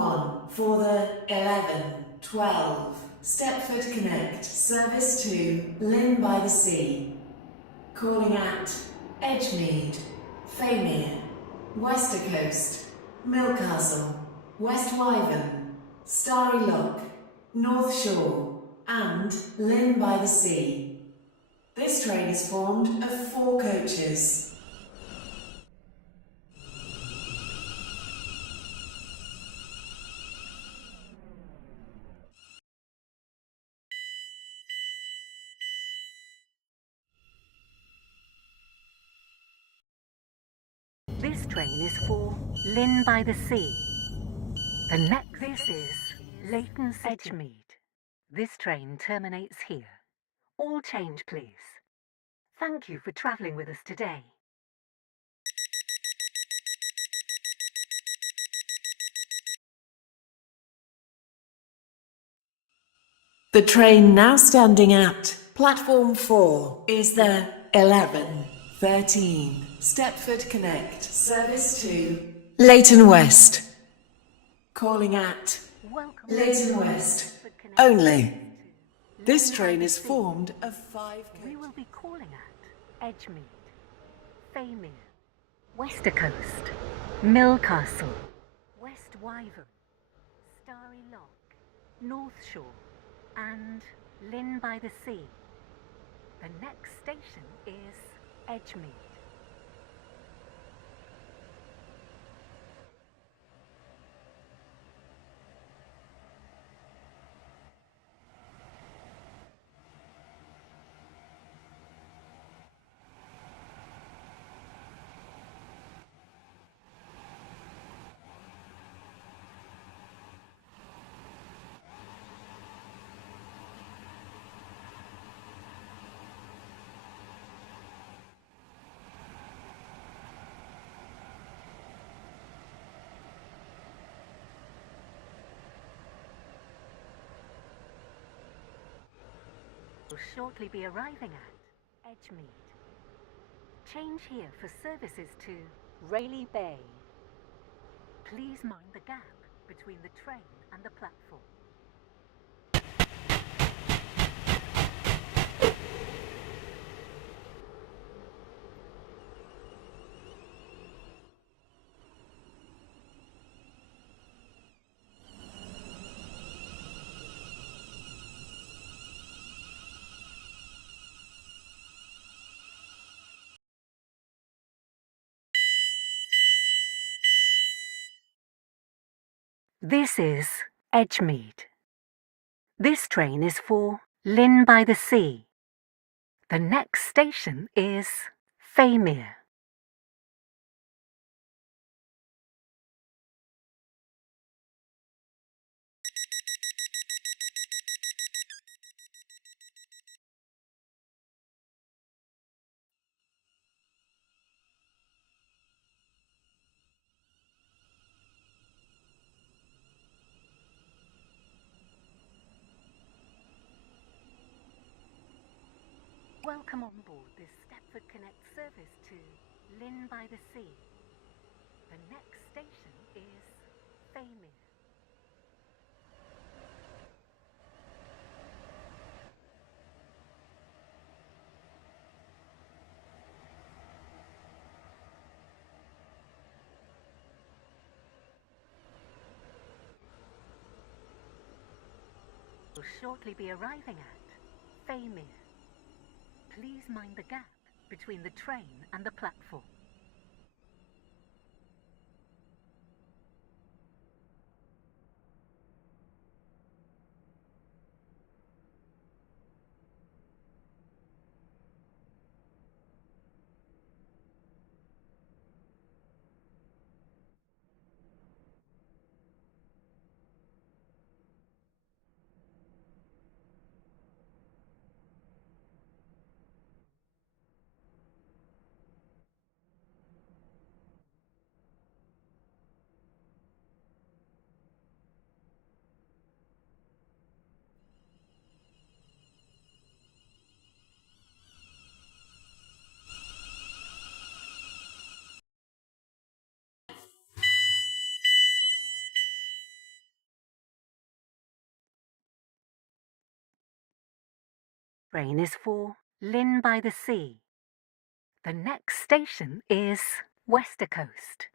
1 for the 11:12 Stepford Connect service to Lynn by the Sea. Calling at Edgemead, Faymere, Westercoast, Milcastle, West Wyvern, Starry Lock, North Shore and Lynn by the Sea. This train is formed of 4 coaches. This train is for Lynn by the Sea. This is Leighton Edgemead. This train terminates here. All change, please. Thank you for travelling with us today. The train now standing at platform 4 is the 11:13 Stepford Connect service to Leighton West. Calling at Leighton West only. This train is formed of 5 coaches. We will be calling at Edgemead, Faymere, Westercoast, Milcastle, West Wyvern, Starry Lock, North Shore and Lynn by the Sea. The next station is Edgemead. Will shortly be arriving at Edgemead. Change here for services to Rayleigh Bay. Please mind the gap between the train and the platform. This is Edgemead. This train is for Lynn by the Sea. The next station is Faymere. Welcome on board this Stepford Connect service to Lynn by the Sea. The next station is Faymere. Will shortly be arriving at Faymere. Please mind the gap between the train and the platform. Train is for Lynn by the Sea. The next station is Westercoast.